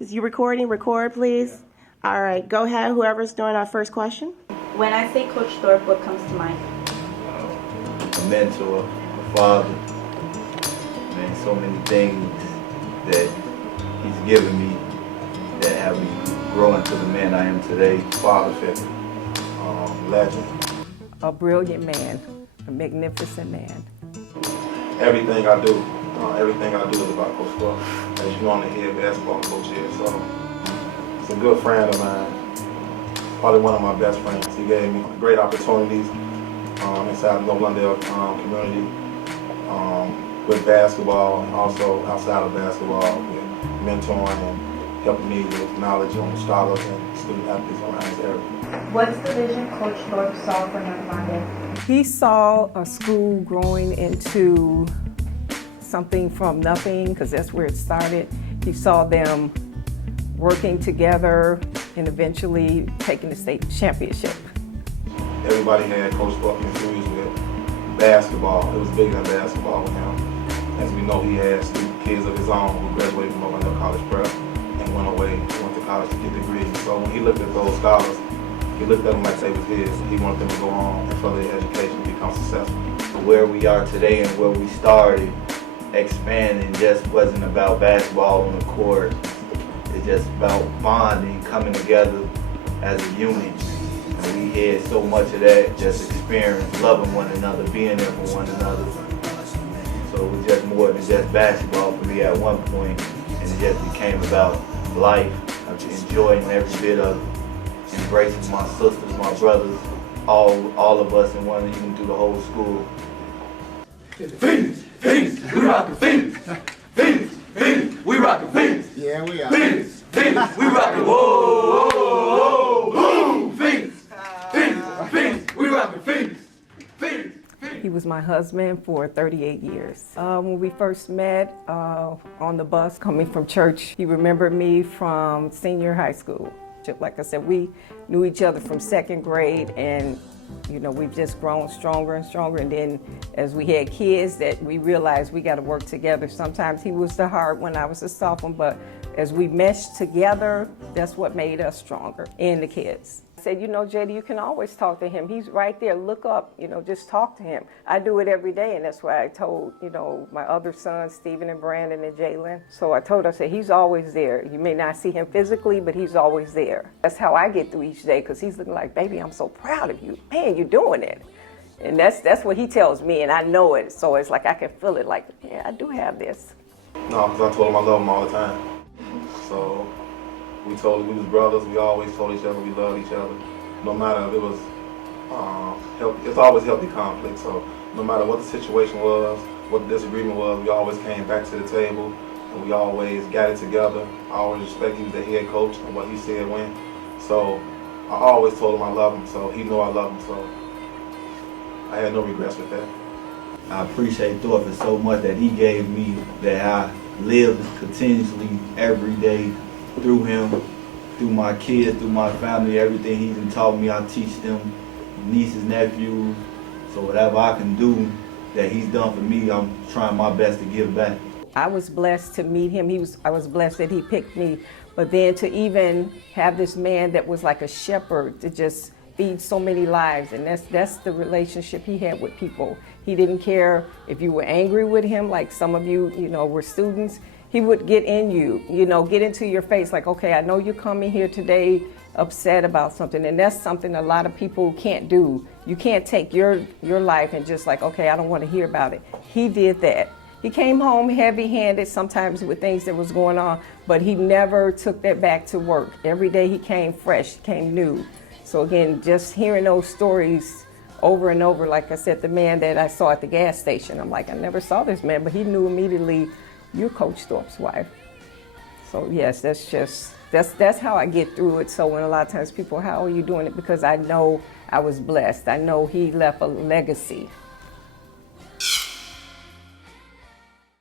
Is you recording? Record, please. All right, go ahead. Whoever's doing our first question. When I say Coach Thorpe, what comes to mind? A mentor, a father, man, so many things that he's given me that have me grow into the man I am today. Father figure, legend. A brilliant man, a magnificent man. Everything I do is about Coach Thorpe. As you know, I'm the head basketball coach here, so he's a good friend of mine. Probably one of my best friends. He gave me great opportunities inside the North Londale community with basketball and also outside of basketball with mentoring and helping me with knowledge on scholars and student athletes around this area. What's the vision Coach Thorpe saw for North Londale? He saw a school growing into something from nothing, because that's where it started. He saw them working together and eventually taking the state championship. Everybody had Coach Thorpe infused with basketball. It was bigger than basketball with him. As we know, he has kids of his own who graduated from North College Prep and went to college to get degrees. So when he looked at those scholars, he looked at them like they was his. He wanted them to go on and further their education and become successful. Where we are today and where we started, expanding just wasn't about basketball on the court. It's just about bonding, coming together as a unit. And we had so much of that, just experience, loving one another, being there for one another. So it was just more than just basketball for me at one point, and it just became about life, enjoying every bit of it, embracing my sisters, my brothers, all of us in one, even through the whole school. Phoenix, we rockin' Phoenix. Phoenix, we rockin' Phoenix. Yeah, we are. Phoenix, we rockin'. Whoa, whoa, whoa, Phoenix, we rockin' Phoenix. He was my husband for 38 years. When we first met on the bus coming from church, he remembered me from senior high school. Like I said, we knew each other from second grade, and we've just grown stronger and stronger. And then as we had kids, that we realized we got to work together. Sometimes he was the hard one, I was the soft one, but as we meshed together, that's what made us stronger, and the kids. I said, JD, you can always talk to him. He's right there. Look up, just talk to him. I do it every day, and that's why I told, my other sons, Stephen and Brandon and Jalen. So I told her, I said, he's always there. You may not see him physically, but he's always there. That's how I get through each day, because he's looking like, baby, I'm so proud of you. Man, you're doing it. And that's what he tells me, and I know it. So it's like I can feel it, like, yeah, I do have this. No, because I told him I love him all the time. So we was brothers. We always told each other we loved each other. No matter if it was it's always healthy conflict. So no matter what the situation was, what the disagreement was, we always came back to the table and we always got it together. I always respect he was the head coach and what he said when. So I always told him I love him. So he knew I loved him. So I had no regrets with that. I appreciate Thorpe for so much that he gave me, that I lived continuously every day through him, through my kids, through my family, everything he done taught me, I teach them, nieces, nephews. So whatever I can do that he's done for me, I'm trying my best to give back. I was blessed to meet him. I was blessed that he picked me. But then to even have this man that was like a shepherd to just feed so many lives, and that's the relationship he had with people. He didn't care if you were angry with him, like some of you, were students. He would get in you, get into your face, like, okay, I know you're coming here today upset about something, and that's something a lot of people can't do. You can't take your life and just like, okay, I don't want to hear about it. He did that. He came home heavy-handed sometimes with things that was going on, but he never took that back to work. Every day he came fresh, came new. So again, just hearing those stories over and over, like I said, the man that I saw at the gas station, I'm like, I never saw this man, but he knew immediately, you're Coach Thorpe's wife. So yes, that's how I get through it. So when a lot of times people, how are you doing it? Because I know I was blessed. I know he left a legacy.